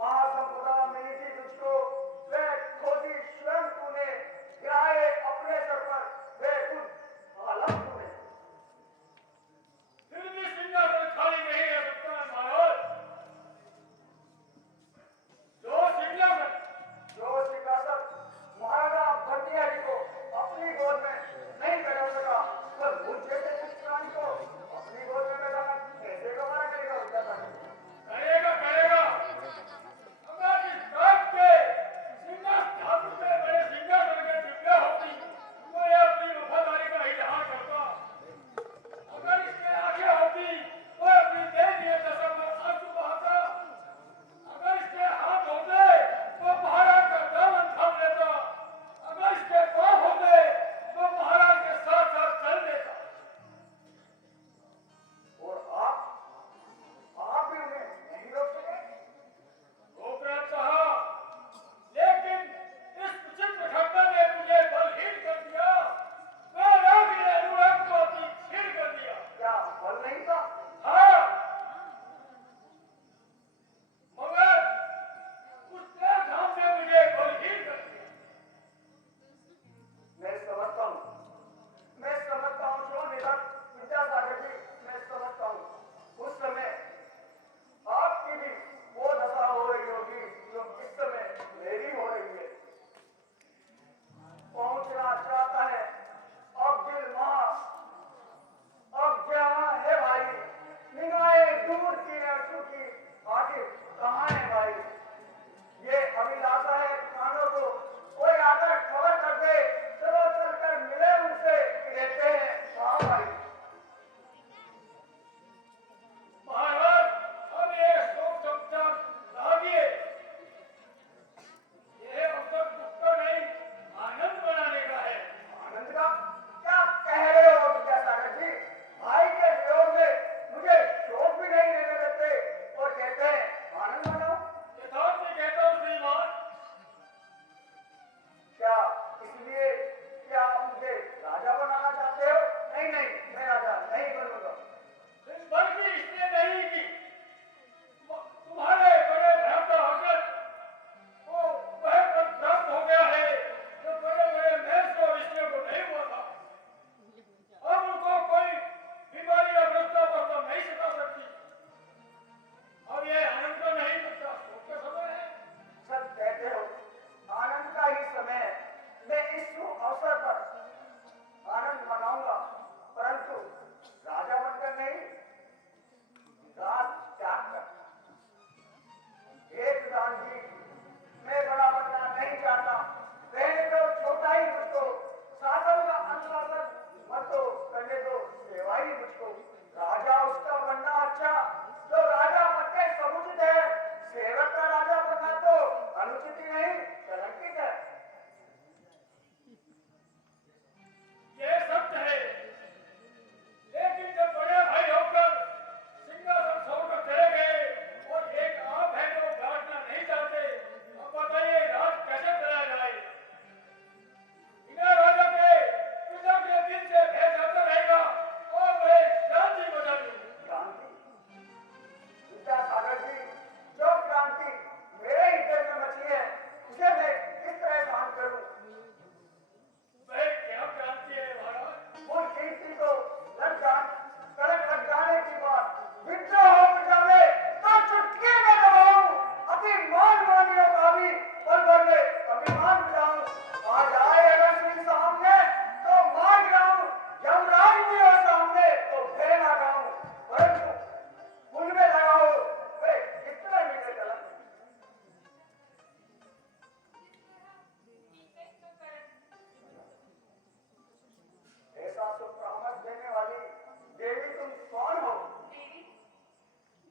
महासंपदा मिली थी तुझको, वे खोजी स्वयं तूने, गिराए अपने सर पर वे खुद आलम तूने। फिर भी सिंहासन खाली नहीं रह सकता है महाराज। जो सिंहासन महाराजा भट्टियारी को अपनी गोद में नहीं बैठा सका, पर मुझे से कुछ प्राणी को अपनी गोद में बैठाना कैसे गवारा करेगा विद्यासागर? करेगा करेगा। अगर इस बात के सिंहासन पे बड़े सिंहासन के डिब्बे होती तो ये अपनी वफादारी का इजहार करता। अगर इसके आगे होती तो अपनी दयनीय दशा पर आंसू बहाता। अगर इसके हाथ होते तो महाराज का दामन थाम लेता। अगर इसके पांव होते तो महाराज के साथ साथ चल देता। और आप भी उन्हें नहीं रोक सके? रोकना चाहा, लेकिन इस विचित्र घटना ने मुझे बलहीन कर दिया। मेरा भी अनुराग को अपनी छीन कर दिया। क्या बल नहीं था? हाँ, मगर उस तेज धाम ने मुझे बलहीन कर दिया। मैं समझता हूँ जो निधन विद्यासागर जी, मैं समझता हूँ उस समय आपकी भी वो दशा हो रही होगी जो इस समय मेरी हो रही है। पहुंचना चाहता है अब दिल वहां, अब जहां है भाई, निगाहें दूर की अरसों की आखिर कहाँ है भाई? ये अभिलाषा है कानों को कोई आकर खबर कर दे, चलो चलकर मिले उनसे, कहते हैं कहाँ भाई? महाराज, अब ये शोक समाचार लागिए। ये अवसर दुख का नहीं, आनंद मनाने का है। आनंद का क्या कह रहे हो विद्यासागर जी? भाई के वियोग में मुझे शोक भी नहीं रहने देते और कहते हैं आनंद मनाओ। यथार्थ में कहता हूँ श्रीमान। क्या इसलिए क्या आप मुझे राजा बनाना चाहते हो? नहीं नहीं, मैं राजा नहीं बनूंगा। बल्कि इसलिए नहीं कि तुम्हारे बड़े भ्राता अग्रज को वह पद प्राप्त हो गया है जो बड़े बड़े महर्षि और ऋषियों को नहीं हुआ था। अब उनको कोई बीमारी या वृद्धावस्था नहीं सता सकती। अब ये आनंद का नहीं बच्चा शोक का समय है। सच कहते हो, आनंद का ही समय है। मैं इस शुभ अवसर पर आनंद मनाऊंगा, परंतु राजा बनकर नहीं, राज त्याग कर। हे प्रधान जी, मैं बड़ा बनना नहीं चाहता, रहने दो छोटा ही मुझको, शासन का अनुशासन मत दो, करने दो सेवा ही मुझको। राजा उसका बनना अच्छा जो राजा बनके समुचित है, सेवक का राजा बनना तो अनुचित ही नहीं कलंकित है। ये सत्य है, लेकिन जब बड़े भाई होकर सिंहासन छोड़कर चले गए और एक आप है जो बैठना नहीं चाहते, अब बताइए राज कैसे चलाया जाए? बिना राजा के पिता के दिल से भय जाता रहेगा और वह क्रांति बजा देगी। क्रांति? विद्यासागर जी, जो क्रांति मेरे हृदय में मची है उसे मैं किस तरह सहन करूं? वह क्या क्रांति है महाराज? उन कीर्ति को कड़क लग जाने की बात विद्रोह हो प्रजा में तो चुटकी में दबाऊं, अभिमान मानियों का भी पल भर में अभिमान मिटाऊं। आ जाए अगर सिंह सामने तो मार गिराऊं, यमराज भी हो सामने तो भय ना खाऊं, परंतु उनमें लगा हो वे कितना मीठे कलम। ऐसा सुप्रहमत देने वाली देवी तुम कौन हो? देवी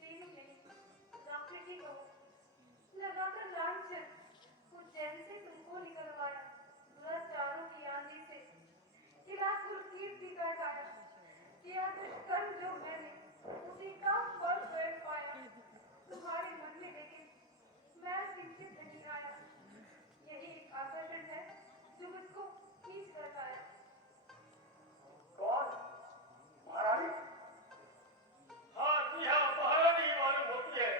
देवी नहीं, प्रकृति को लगाकर लांछन उज्जैन से तुमको निकलवाया, दुराचारों की आंधी से इलाज कुलकीर्ति भी काटाया, किया दुष्कर्म जो मैंने उसी का फल स्वयं पाया। तुम्हारे मन में लेकिन मैं किंचित नहीं आया, यही एक आकर्षण है जो मुझको खींच कर पाया। कौन? महारानी? हाँ जी हाँ, महारानी ही मालूम होती है।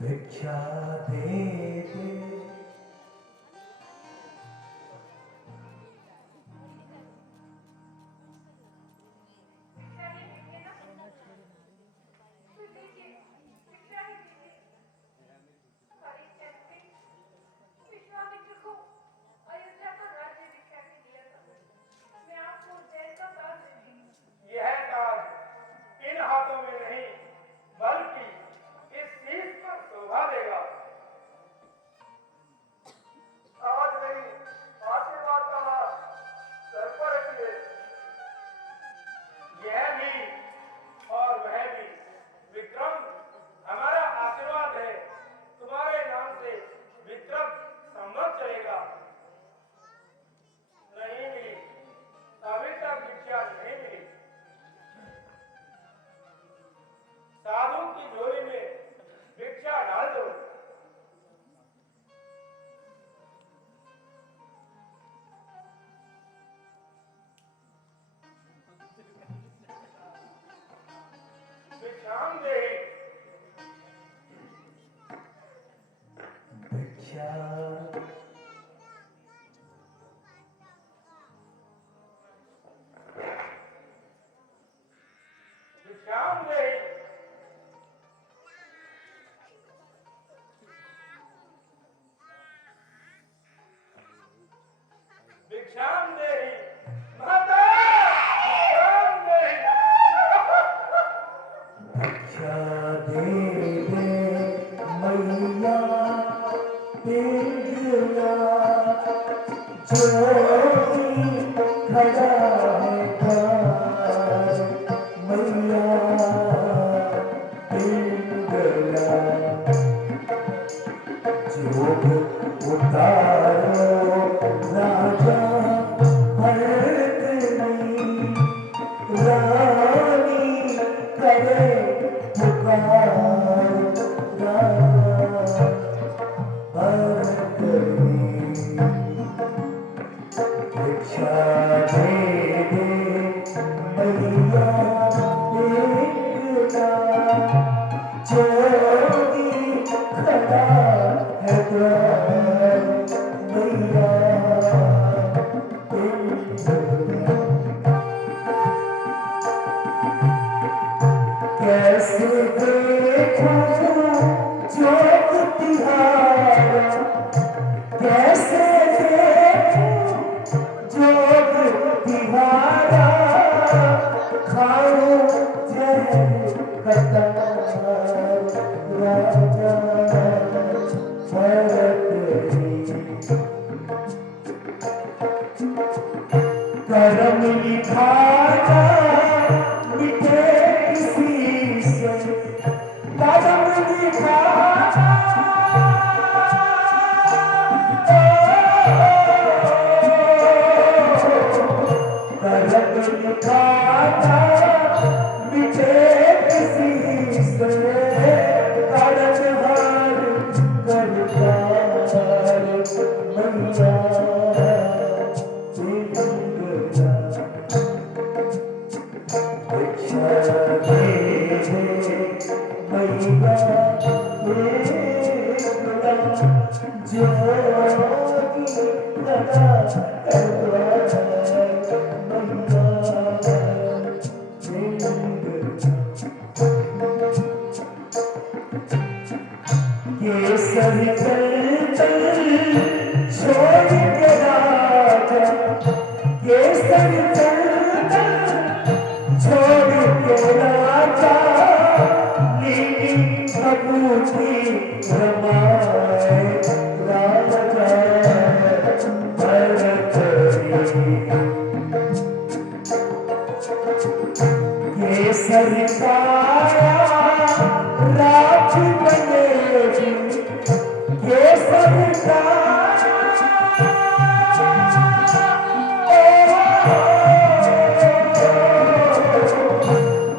भिक्षा दे दे भिक्षा ही दीजिए ना। तो दीजिए, भिक्षा ही दीजिए। हरिश्चंद्र ने विश्वामित्र को अयोध्या का राज्य भिक्षा में दिया था। मैं आपको उज्जैन का ताज दूंगी। यह ताज इन हाथों में नहीं बल्कि इस शीश पर शोभा देगा। आज नहीं, आशीर्वाद का हाथ सर पर रखिए। यह भी और वह भी विक्रम हमारा आशीर्वाद है। तुम्हारे नाम से विक्रम संवत चलेगा। नहीं मिली, अभी तक भिक्षा नहीं मिली। साधु की झोली में भिक्षा डाल दो। भिक्षाम देहि। भिक्षा भिक्षाम देहि। भिक्षाम देहि। माता भिक्षाम देहि। भिक्षा दे दे मैया पिंगला जोगी खड़ा है द्वार मैया पिंगला जोग उतारो राजा भरतनी रानी करे पुकार राजा भरतनी भिक्षा दे दे मैया पिंगला जोगी खड़ा है द्वार मैया पिंगला कैसे देखूं जोग तिहारा कैसे देखूं जोग तिहारा खाऊं जहर कटार राजा भरतनी करम लिखाना मिटे किसी से करम लिखाना करम लिखाना मिटे किसी से करम हार करतार मैया पिंगला भिक्षा दे दे मैया पिंगला जोगी खड़ा है द्वार मैया पिंगला केसर चल छोड़ के राजा केसर चल छोड़ के राजा नीली भभूति रमाए राजा भरतनी केसर पाया राज बनेगी केसर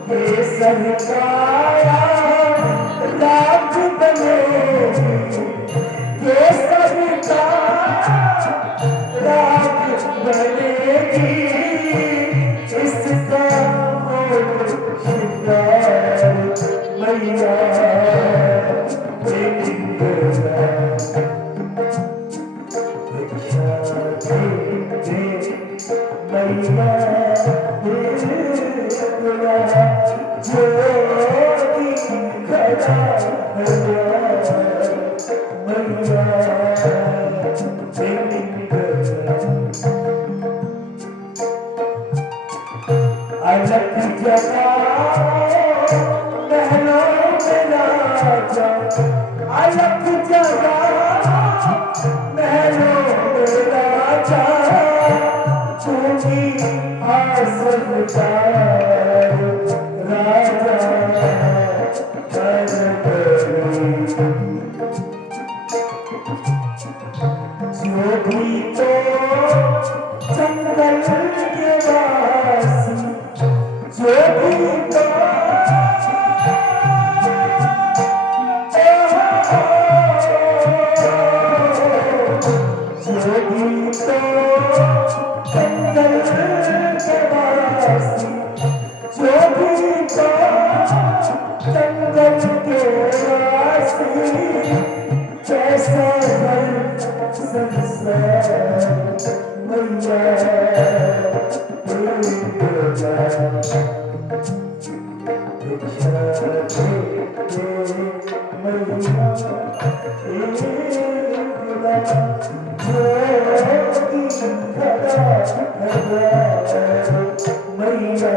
केसर काया राज बनेगी केसर काया राज बनेगी इसका श्रृंगार मैया अलग जगह महलों में राजा, अलग जगह महलों में राजा, तुम्ही आसनदार राजा जो भी तो जंगल के वासी, जो भी तो जंगल के वासी, जो भी तो जंगल के वासी, कैसा संसार मैया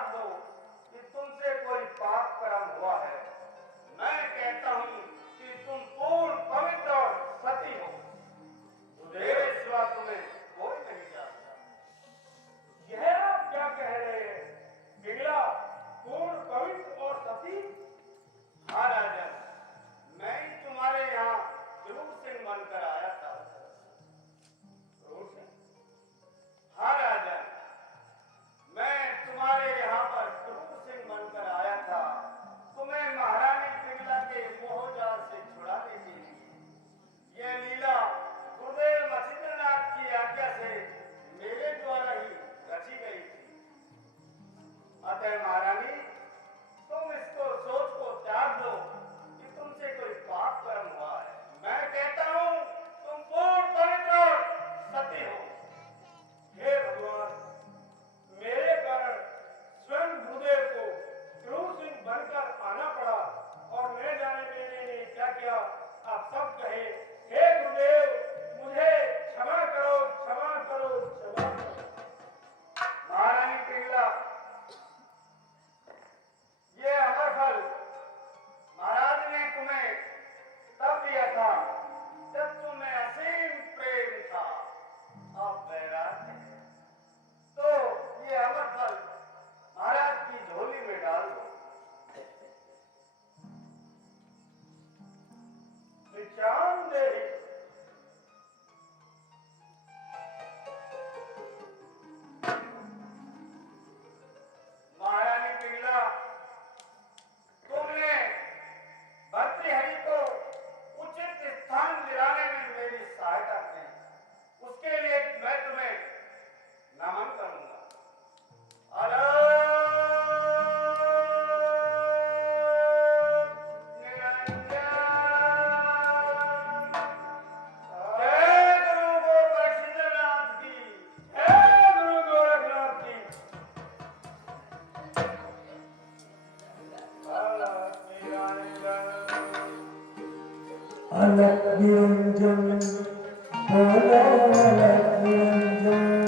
त्याग दो कि तुमसे कोई पाप कर्म हुआ है। मैं कहता हूं कि तुम पूर्ण पवित्र और सती हो, मेरे सिवा तुम्हें कोई नहीं जानता। यह आप क्या कह रहे हैं पिंगला? पूर्ण पवित्र और सती? हाँ राजन, मैं ही तुम्हारे यहाँ क्रूर सिंह बनकर आया था। क्रूर सिंह? हाँ राजन, मैं तुम्हारे यहाँ पर क्रूर सिंह बनकर आया था, तुम्हें महारानी पिंगला के मोहजाल से छुड़ाने के लिए। यह लीला गुरुदेव मछिंद्रनाथ की आज्ञा से मेरे द्वारा ही रची गई थी। अतः महारानी, तुम इसको सोच को त्याग दो कि तुमसे कोई पाप कर्म हुआ है। मैं कहता हूँ तुम पूर्ण पवित्र और सती हो। हे भगवान, मेरे कारण स्वयं गुरुदेव को क्रूर सिंह बनकर आना पड़ा और न जाने मैंने क्या किया। आप सब कहे, हे गुरुदेव, मुझे क्षमा करो, क्षमा करो, क्षमा करो। महारानी पिंगला, ये अमर फल महाराज ने तुम्हें तब दिया था जब तुम्हें असीम प्रेम था। अब वैराग्य है, तो ये अमर फल महाराज की झोली में डाल दो। नित्यानंदेहि। महारानी पिंगला, तुमने भर्तृहरि को उचित स्थान दिलाने में मेरी सहायता की, उसके लिए मैं तुम्हें नमन करूंगा। जय गुरु गोरखनाथ की। हे गुरु गोरखनाथ की। अलग निरंजन, अलग निरंजन।